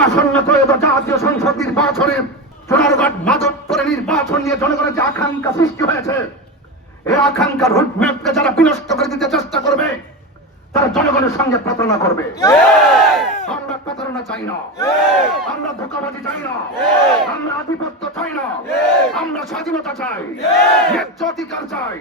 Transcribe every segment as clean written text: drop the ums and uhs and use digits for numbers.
আসন্ন ত্রয়োদশ জাতীয় সংসদ নির্বাচনে সোনারগঞ্জ মাধবপুরে নির্বাচন নিয়ে জনগণের যে আকাঙ্ক্ষা সৃষ্টি হয়েছে, এই আকাঙ্ক্ষার রুটম্যাপকে যারা বিনষ্ট করে দিতে চেষ্টা করবে, তারা জনগণের সঙ্গে প্রতারণা করবে। আমরা প্রতারণা চাই না, আমরা ধোঁকাবাজি চাই না, আমরা আধিপত্য চাই না, আমরা স্বাধীনতা চাই, ন্যায্য অধিকার চাই,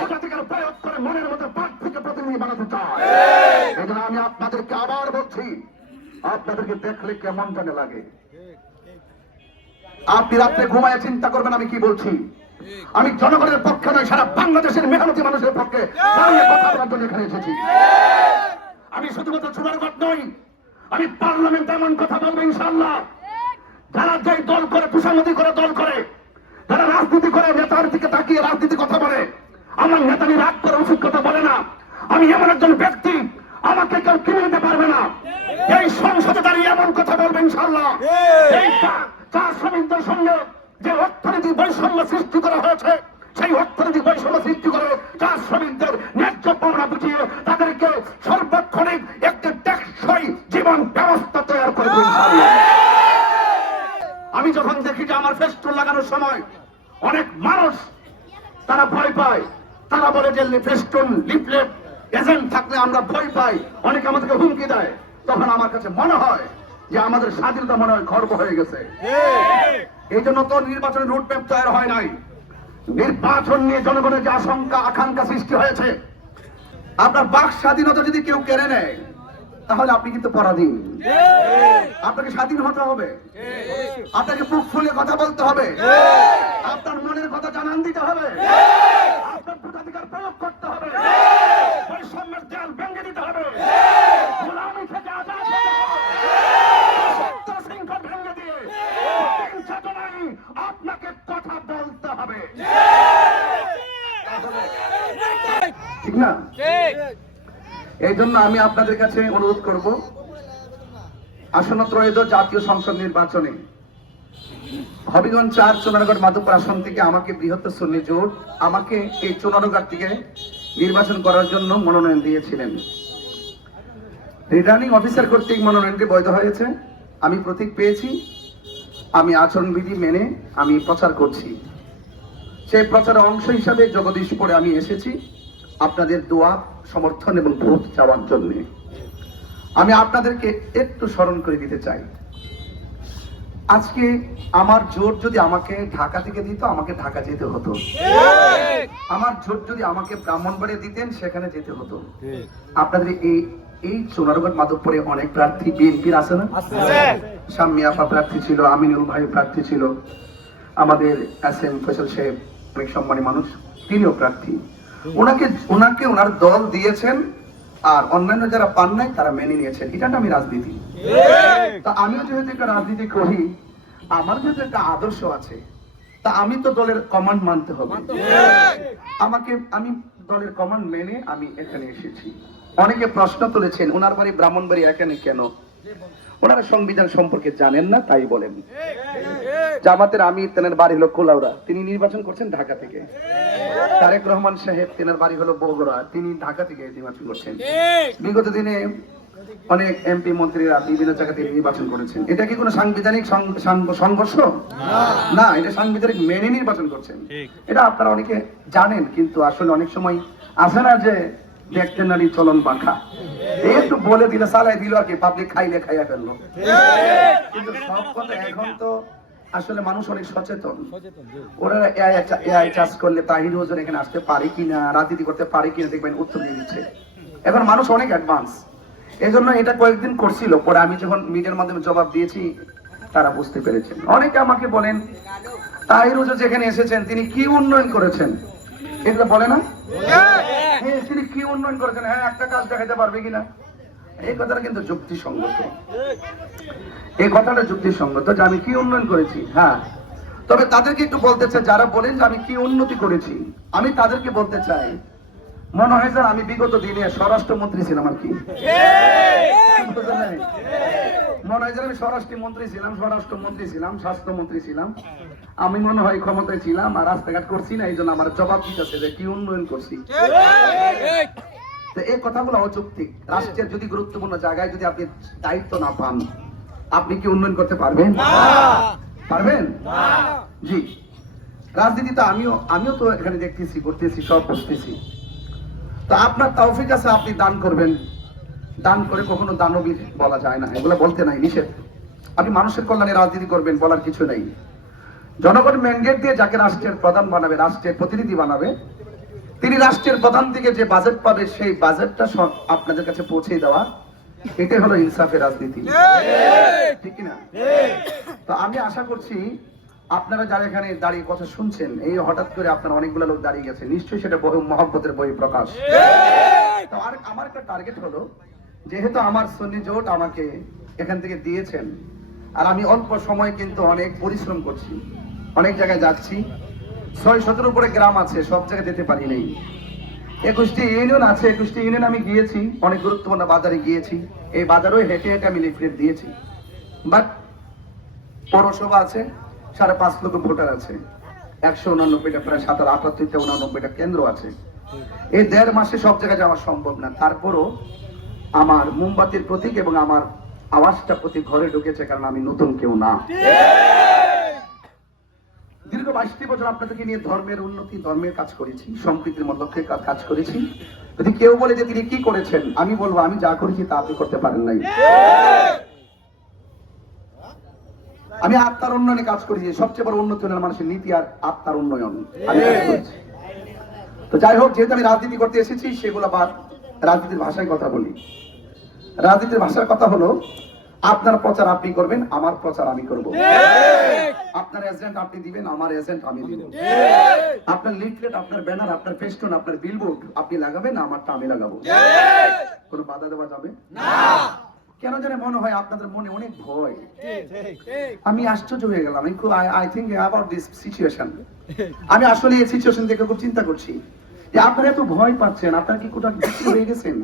ভোটাধিকার প্রয়োগ করে মনের মধ্যে প্রার্থীকে প্রতিনিধি বানাতে চাই। এজন্য আমি আপনাদেরকে আবার বলছি, আপনাদেরকে দেখলে কেমন জানে লাগে। আপনি রাত্রে ঘুমায় চিন্তা করবেন আমি কি বলছি। আমি জনগণের পক্ষে নয়, সারা বাংলাদেশের মেহনতি মানুষের পক্ষে কথা বলার জন্য এখানে এসেছি। আমি শুধুমাত্র সোনারগঞ্জ নই, আমি পার্লামেন্টে এমন কথা বলবো ইনশাআল্লাহ, যারা যেই দল করে, তুষামতি করে দল করে, যারা রাজনীতি করে, নেতার দিকে তাকিয়ে রাজনীতি কথা বলে, আমার নেতানি রাগ করে উচিত কথা বলে না। আমি এমন একজন ব্যক্তি, আমাকে কেউ কিনে নিতে পারবে না। এই সংসদে দাঁড়িয়ে এমন কথা বলবে ইনশাআল্লাহ। এই চা শ্রমিকদের সঙ্গে যে অর্থনৈতিক বৈষম্য সৃষ্টি করা হয়েছে, সেই অর্থনৈতিক বৈষম্য সৃষ্টি করে চা শ্রমিকদের ন্যায্য পাওনা বুঝিয়ে তাদেরকে সর্বক্ষণিক একটি টেকসই জীবন ব্যবস্থা তৈরি করে দেব ইনশাআল্লাহ। আমি যখন দেখি যে আমার ফেস্টুন লাগানোর সময় অনেক মানুষ তারা ভয় পায়, তারা বলে যে ফেস্টুন লিফলেট এজেন্ট থাকলে আমরা ভয় পাই, অনেকে আমাদেরকে হুমকি দেয়, তখন আমার কাছে মনে হয় যে আমাদের স্বাধীনতা মনে হয় খর্ব হয়ে গেছে। এই জন্য তো নির্বাচনের রুটম্যাপ তৈরি হয় নাই। নির্বাচন নিয়ে জনগণের যে আশঙ্কা আকাঙ্ক্ষা সৃষ্টি হয়েছে, আপনার বাক স্বাধীনতা যদি কেউ কেড়ে নেয় তাহলে আপনি কিন্তু পরাধীন। আপনাকে স্বাধীন হতে হবে, আপনাকে বুক ফুলে কথা বলতে হবে, আপনার মনের কথা জানান দিতে হবে, আপনার ভোটাধিকার প্রয়োগ করতে হবে, বৈষম্যের দেয়াল ভেঙে দিতে হবে, গোলামি থেকে আজাদ হতে হবে, শৃঙ্খল ভেঙে দিয়ে চেতনায় আপনাকে কথা বলতে হবে, ঠিক না? এই জন্য আমি আপনাদের কাছে অনুরোধ করব, আসন্ন ত্রয়োদশ জাতীয় সংসদ নির্বাচনে হবিগঞ্জ ৪ সোনারগঞ্জ মাধবপুর আসন থেকে আমাকে বৃহত্তর সুন্নি জোট আমাকে এই সোনারগঞ্জ থেকে নির্বাচন করার জন্য মনোনয়ন দিয়েছিলেন। রিটার্নিং অফিসার কর্তৃক মনোনয়নটি বৈধ হয়েছে, আমি প্রতীক পেয়েছি, আমি আচরণবিধি মেনে আমি প্রচার করছি। সেই প্রচারের অংশ হিসাবে জগদীশপুরে আমি এসেছি আপনাদের দোয়া, সমর্থন এবং ভোট চাওয়ার জন্য। আমি আপনাদেরকে একটু স্মরণ করে দিতে চাই, আজকে আমার জোট যদি আমাকে ঢাকা থেকে দিত, আমাকে ঢাকা যেতে হতো। আমার জোট যদি আমাকে ব্রাহ্মণবাড়িয়া দিতেন, সেখানে যেতে হতো। আপনাদের এই সোনারগঞ্জ মাধবপুরে অনেক প্রার্থী বিএনপির আছে না? শাম্মী আপা প্রার্থী ছিল, আমিনুল ভাই প্রার্থী ছিল, আমাদের এসএম ফয়সাল সাহেব অনেক সম্মানী মানুষ, তিনিও প্রার্থী। ওনাকে ওনার দল দিয়েছেন, আর অন্যান্য যারা পান নাই তারা মেনে নিয়েছেন। এটা আমি রাজনীতি। তা আমিও যেহেতু একটা রাজনীতি করি, আমার যেহেতু একটা আদর্শ আছে, তা আমি তো দলের কমান্ড মানতে হবে। আমি দলের কমান্ড মেনে আমি এখানে এসেছি। অনেকে প্রশ্ন তুলেছেন ওনার বাড়ি ব্রাহ্মণবাড়ি, এখানে কেন? ওনারা সংবিধান সম্পর্কে জানেন না, তাই বলেন। জামাতের আমির, তেনার বাড়ি হলো কোলাউড়া, তিনি নির্বাচন করছেন ঢাকা থেকে। তারেক রহমান সাহেব, তেনার বাড়ি হলো বগুড়া, তিনি ঢাকা থেকে নির্বাচন করছেন। বিগত দিনে অনেক এমপি মন্ত্রীরা বিভিন্ন জায়গা থেকে নির্বাচন করেছেন। এটা কি কোনো সাংবিধানিক সংঘর্ষ? না, এটা সাংবিধানিক মেনে নির্বাচন করছেন। এটা আপনারা অনেকে জানেন, কিন্তু আসলে অনেক সময় আসে না যে দেখতেন নারী চলন পাখা, একটু বলে দিলে চালাই দিল আর কি, পাবলিক খাইলে খাইয়া ফেললো। কিন্তু সব কথা এখন তো আসলে মানুষ অনেক সচেতন। ওরা এআই চাষ করলে তাহির হুজুর এখানে আসতে পারে কিনা, রাজনীতি করতে পারে কিনা, দেখবেন উত্তর দিয়ে দিচ্ছে। এখন মানুষ অনেক অ্যাডভান্স, এই জন্য এটা কয়েকদিন করছিল, পরে আমি যখন মিডিয়ার মাধ্যমে জবাব দিয়েছি তারা বুঝতে পেরেছেন। অনেকে আমাকে বলেন তাহির হুজুর যেখানে এসেছেন তিনি কি উন্নয়ন করেছেন, এগুলো বলে না? তিনি কি উন্নয়ন করেছেন, হ্যাঁ একটা কাজ দেখাতে পারবে কিনা? এই কথাটা কিন্তু যুক্তিসঙ্গত, এই কথাটা যুক্তিসঙ্গত যে আমি কি উন্নয়ন করেছি। হ্যাঁ, তবে তাদেরকে একটু বলতে চাই, যারা বলেন যে আমি কি উন্নতি করেছি, আমি তাদেরকে বলতে চাই, মনে হয় স্যার আমি বিগত দিনে স্বরাষ্ট্রমন্ত্রী ছিলাম আর কি। মনে হয় আমি স্বরাষ্ট্রমন্ত্রী ছিলাম, স্বাস্থ্যমন্ত্রী ছিলাম, আমি মনে হয় ক্ষমতায় ছিলাম আর রাস্তাঘাট করছি না, এই জন্য আমার জবাব দিতেছে যে কি উন্নয়ন করছি। এই কথাগুলো অযৌক্তিক। রাষ্ট্রের যদি গুরুত্বপূর্ণ জায়গায় যদি আপনি দায়িত্ব না পান, আপনি কি উন্নয়ন করতে পারবেন? পারবেন? জি। রাজনীতিতে আমিও তো এখানে দেখতেছি, করতেছি, সব বুঝতেছি। তো আপনার তৌফিক আছে, আপনি দান করবেন। দান করে কখনো দানবী বলা যায় না, এগুলো বলতে নাই, নিষেধ। আপনি মানুষের কল্যাণে রাজনীতি করবেন, বলার কিছু নেই। জনগণ ম্যান্ডেট দিয়ে যাকে রাষ্ট্রের প্রধান বানাবে, রাষ্ট্রের প্রতিনিধি বানাবে, তিনি রাষ্ট্রের প্রধান থেকে যে বাজেট পাবে সেই বাজেটটা আপনাদের কাছে পৌঁছে দেওয়া, এটাই হলো ইনসাফের রাজনীতি, ঠিক না? তো আমি আশা করছি আপনারা যারা এখানে দাঁড়িয়ে কথা শুনছেন, এই হঠাৎ করে আপনারা অনেকগুলো লোক দাঁড়িয়ে গেছে, নিশ্চয়ই সেটা বহু মহব্বতের বহিঃপ্রকাশ। তো আমার একটা টার্গেট হলো, যেহেতু আমার সুন্নি জোট আমাকে এখান থেকে দিয়েছেন, আর আমি অল্প সময় কিন্তু অনেক পরিশ্রম করছি, অনেক জায়গায় যাচ্ছি, ৬-১৭ উপরে গ্রাম আছে, সব জায়গায় যেতে পারি নাই। ২১টি ইউনিয়ন আছে, ২১টি ইউনিয়ন আমি গিয়েছি, অনেক গুরুত্বপূর্ণ বাজারে গিয়েছি, এই বাজারেও হেঁটে হেঁটে আমি লিফলেট দিয়েছি। বাট পৌরসভা আছে, ৫.৫ লক্ষ ভোটার আছে, ১৮৯টা, প্রায় ৭-৭৮টা ৮৯টা কেন্দ্র আছে। এই ১.৫ মাসে সব জায়গায় যাওয়া সম্ভব না। তারপরও আমার মোমবাতির প্রতীক এবং আমার আওয়াজটা প্রতি ঘরে ঢুকেছে, কারণ আমি নতুন কেউ না। দীর্ঘ ২২টি বছর আপনাদেরকে নিয়ে ধর্মের উন্নতি, ধর্মের কাজ করেছি, সম্প্রীতির লক্ষ্যে কাজ করেছি। যদি কেউ বলে যে তিনি কি করেছেন, আমি বলবো আমি যা করেছি তা আপনি করতে পারেন নাই। আমি আত্মার উন্নয়নে কাজ করেছি, সবচেয়ে বড় উন্নতি হল মানুষের নীতি আর আত্মার উন্নয়ন। তো যাই হোক, যেহেতু আমি রাজনীতি করতে এসেছি, সেগুলো আবার রাজনীতির ভাষায় কথা বলি। রাজনীতির ভাষার কথা হলো, আপনার প্রচার আপনি করবেন, আমার প্রচার আমি করব। আপনার এজেন্ট আপনি দিবেন, আমার এজেন্ট আমি দিব। আপনার লিফলেট, আপনার ব্যানার, আপনার ফেস্টুন, আপনার বিলবোর্ড আপনি লাগাবেন, আমারটা আমি লাগাবো। কোনো বাধা দেওয়া যাবে না। কেন জানে মনে হয় আপনাদের মনে অনেক ভয়। আমি আশ্চর্য হয়ে গেলাম। I think about this situation. আমি আসলে এই সিচুয়েশন দেখে খুব চিন্তা করছি যে আপনারা এত ভয় পাচ্ছেন, আপনারা কি কোথাও বিক্রি হয়ে গেছেন?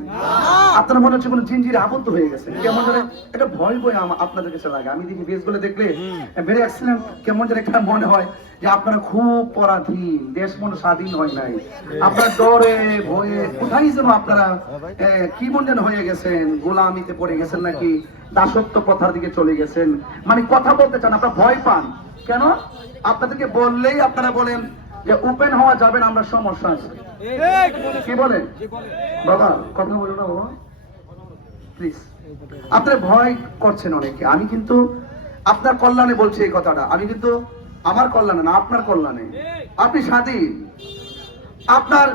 আপনারা মনে হচ্ছে কোনো জিনজিরে আবদ্ধ হয়ে গেছেন। কেমন যেন একটা ভয় ভয় আপনাদের কাছে লাগে। আমি দেখি বেসগুলো দেখলে ভেরি এক্সিলেন্ট, কেমন যেন একটা মনে হয় যে আপনারা খুব পরাধীন, দেশ মনে স্বাধীন হয় নাই, আপনারা ডরে ভয়ে কোথায় যেন আপনারা কি মন যেন হয়ে গেছেন, গোলামিতে পড়ে গেছেন, নাকি দাসত্ব প্রথার দিকে চলে গেছেন। মানে কথা বলতে চান, আপনারা ভয় পান কেন? আপনাদেরকে বললেই আপনারা বলেন যে ওপেন হওয়া যাবে না, আমরা সমস্যা আছে। কি বলেন বাবা? কথা বলো না বাবা প্লিজ। আপনারা ভয় করছেন অনেকে। আমি কিন্তু আপনার কল্যাণে বলছি এই কথাটা। আমি কিন্তু আমার কল্যাণে না, আপনার কল্যাণে। আপনি স্বাধীন। আপনার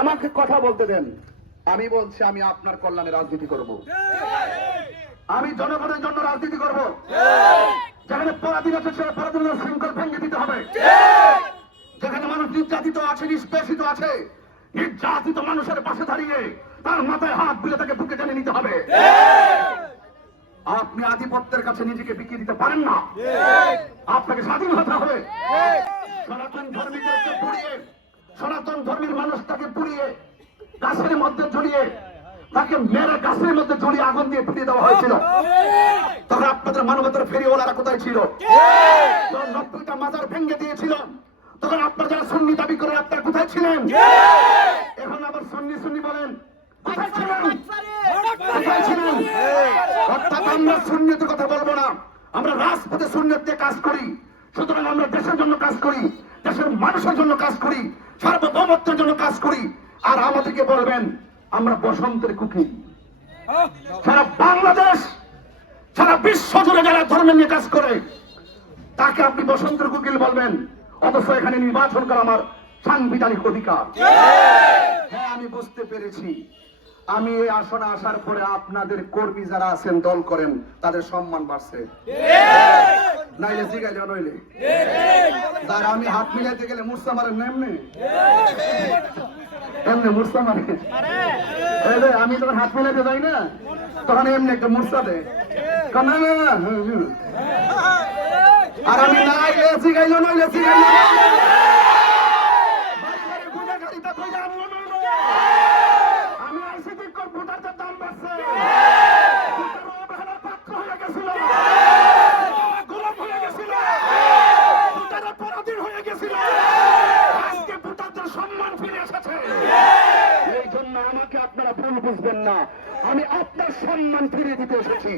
আমাকে কথা বলতে দেন। আমি বলছি আমি আপনার কল্যাণে রাজনীতি করব। আমি জনগণের জন্য রাজনীতি করব। যেখানে পরাধীন আছে সে পরাধীনের শৃঙ্খল ভেঙে দিতে হবে। যেখানে মানুষ নির্যাতিত আছে, নিষ্পেষিত আছে, নির্যাতিত মানুষের পাশে দাঁড়িয়ে তার মাথায় হাত বুলে তাকে বুকে টেনে নিতে হবে। আপনি আধিপত্যের কাছে নিজেকে বিক্রি দিতে পারেন না। আপনাকে স্বাধীন হতে হবে। সনাতন ধর্মীদেরকে পুড়িয়ে, সনাতন ধর্মীর মানুষটাকে পুড়িয়ে গাছের মধ্যে ঝুলিয়ে, তাকে মেরে গাছের মধ্যে ঝুলিয়ে আগুন দিয়ে ফিরিয়ে দেওয়া হয়েছিল। তখন আপনাদের মানবতার ফেরিওয়ালারা কোথায় ছিল? 90টা মাজার ভেঙে দিয়েছিল, তখন আপনার যারা সুন্নি দাবি করেন আপনারা কোথায় ছিলেন? এখন আবার সুন্নি সুন্নি বলেন, কোথায় ছিলেন? কোথায় ছিলেন? অর্থাৎ আমরা সুন্নিয়তের কথা বলবো না, আমরা রাজপথে সুন্নিয়ত দিয়ে কাজ করি। সুতরাং আমরা দেশের জন্য কাজ করি, দেশের মানুষের জন্য কাজ করি, সার্বভৌমত্বের জন্য কাজ করি। আর আমাদেরকে বলবেন আমরা বসন্তের কুকি। সারা বাংলাদেশ, সারা বিশ্ব জুড়ে যারা ধর্ম নিয়ে কাজ করে তাকে আপনি বসন্তের কুকিল বলবেন, অথচ এখানে নির্বাচন করা আমার সাংবিধানিক অধিকার। হ্যাঁ, আমি বুঝতে পেরেছি। আমি এই আসনে আসার পরে আপনাদের কর্মী যারা আছেন, দল করেন, তাদের সম্মান বাড়ছে। নাইলে জিগাইলে নইলে তার আমি হাত মিলাইতে গেলে মুর্সা মারেন না, এমনি এমনি মুর্সা মারে। আমি যখন হাত মিলাইতে যাই না, তখন এমনি একটা মুর্সা দেয়। আর আমি নাইলে জিগাইলে নইলে জিগাইলে ভোটারদের দাম বাড়ছে, পাত্র হয়ে গেছিল। না, আমি আপনার সম্মান ফিরিয়ে দিতে এসেছি,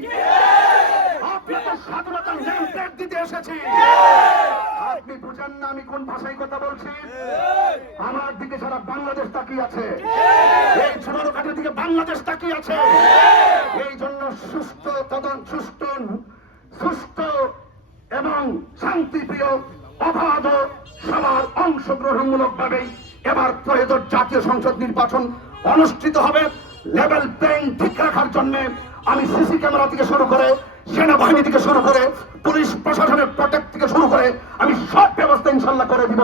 আপনাদের স্বাধীনতার ল্যাম্পেট দিতে এসেছি। আপনি বুঝেন না আমি কোন ভাষায় কথা বলছি? আমার দিকে সারা বাংলাদেশ তাকিয়ে আছে, এই ছোটখাটের দিকে বাংলাদেশ তাকিয়ে আছে। এই জন্য সুষ্ঠু এবং শান্তিপ্রিয় অবাধ সবার অংশগ্রহণমূলক ভাবে এবার ত্রয়োদশ জাতীয় সংসদ নির্বাচন অনুষ্ঠিত হবে। লেভেল প্লেইং ঠিক রাখার জন্য আমি সিসি ক্যামেরা থেকে শুরু করে সেনাবাহিনী থেকে শুরু করে পুলিশ প্রশাসনের প্রোটেক্ট থেকে শুরু করে আমি সব ব্যবস্থা ইনশাল্লাহ করে দিব।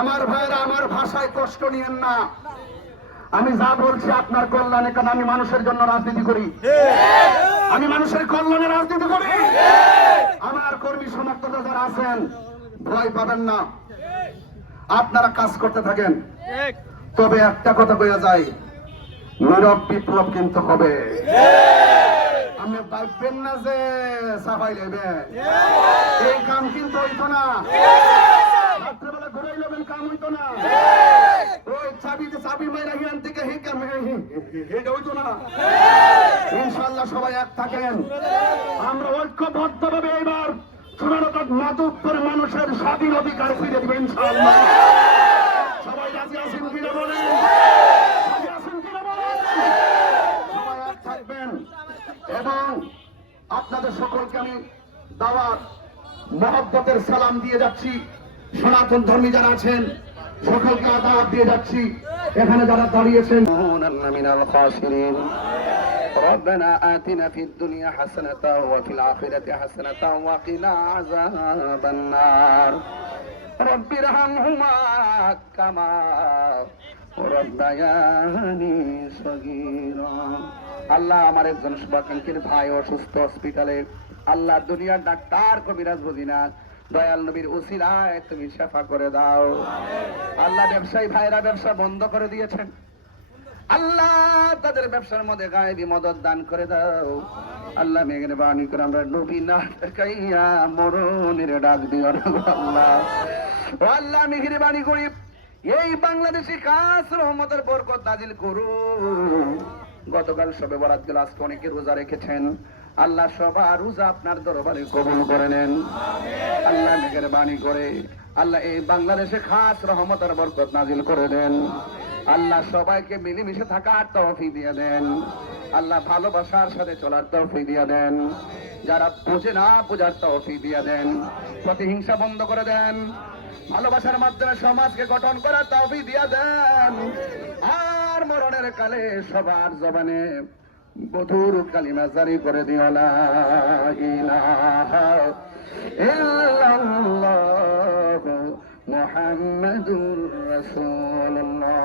আমার ভাইরা আমার ভাষায় কষ্ট নিয়েন না, আমি যা বলছি আপনার কল্যাণে, কারণ আমি মানুষের জন্য রাজনীতি করি, আমি মানুষের কল্যাণে রাজনীতি করি। আমার কর্মী সমর্থক যারা আছেন ভয় পাবেন না, আপনারা কাজ করতে থাকেন। তবে একটা কথা কইয়া যায়, নীরব বিপ্লব কিন্তু হবে। আপনি ভাববেন না যে সাফাই নেবে, এই কাম কিন্তু হইতো না। রাত্রেবেলা ঘুরাই নেবেন, কাম হইতো না। ওই চাবি মাইরা হিয়ান থেকে হেঁটে হইতো না। ইনশাল্লাহ সবাই এক থাকেন, আমরা ঐক্যবদ্ধ ভাবে এবার ছোটখাটো মাদকপুর মানুষের স্বাধীন অধিকার ফিরে দেবেন ইনশাল্লাহ। সবাই রাজি আছেন কিনা বলেন? সবাই এক থাকবেন। এবং আপনাদের সকলকে আমি দাওয়াত মহব্বতের সালাম দিয়ে যাচ্ছি। সনাতন ধর্মী যারা আছেন সকলকে দাওয়াত দিয়ে যাচ্ছি। এখানে যারা দাঁড়িয়েছেন, ربنا آتنا في الدنيا حسنة وفي الآخرة حسنة وقنا عذاب النار رب ارحمهما كما ربياني صغيرا। আল্লাহ আমার একজন শুভাকাঙ্ক্ষীর ভাই অসুস্থ হসপিটালে, আল্লাহ দুনিয়ার ডাক্তার কবিরাজ বুঝিনা, দয়াল নবীর উসিলায় তুমি শেফা করে দাও। আল্লাহ ব্যবসায়ী ভাইরা ব্যবসা বন্ধ করে দিয়েছেন, আল্লাহ তাদের ব্যবসার মধ্যে গায়েবী মদত দান করে দাও। আল্লাহ মেহেরবানি করে আমরা নবী না ডাকাইয়া মরণের ডাক দিও না আল্লাহ। ও আল্লাহ মেহেরবানি করি এই বাংলাদেশি কাজ রহমতের বরকত নাজিল করুন। গতকাল শবে বরাত গেল, আজকে অনেকে রোজা রেখেছেন, আল্লাহ সবার রোজা আপনার দরবারে কবুল করে নেন। আল্লাহ মেহেরবানি করে আল্লাহ এই বাংলাদেশে খাস রহমতের বরকত নাজিল করে দেন। আল্লাহ সবাইকে মিলেমিশে থাকার তৌফিক দিয়ে দেন। আল্লাহ ভালোবাসার সাথে চলার তৌফিক দিয়ে দেন। যারা বুঝে না বুঝার তৌফিক দিয়ে দেন। প্রতিহিংসা বন্ধ করে দেন। ভালোবাসার মাধ্যমে সমাজকে গঠন করার তৌফিক দিয়ে দেন। আর মরণের কালে সবার জবানে বধুর কালিমা জারি করে দিও লা ইলাহা ইল্লাল্লাহ মুহাম্মাদুর রাসূলুল্লাহ।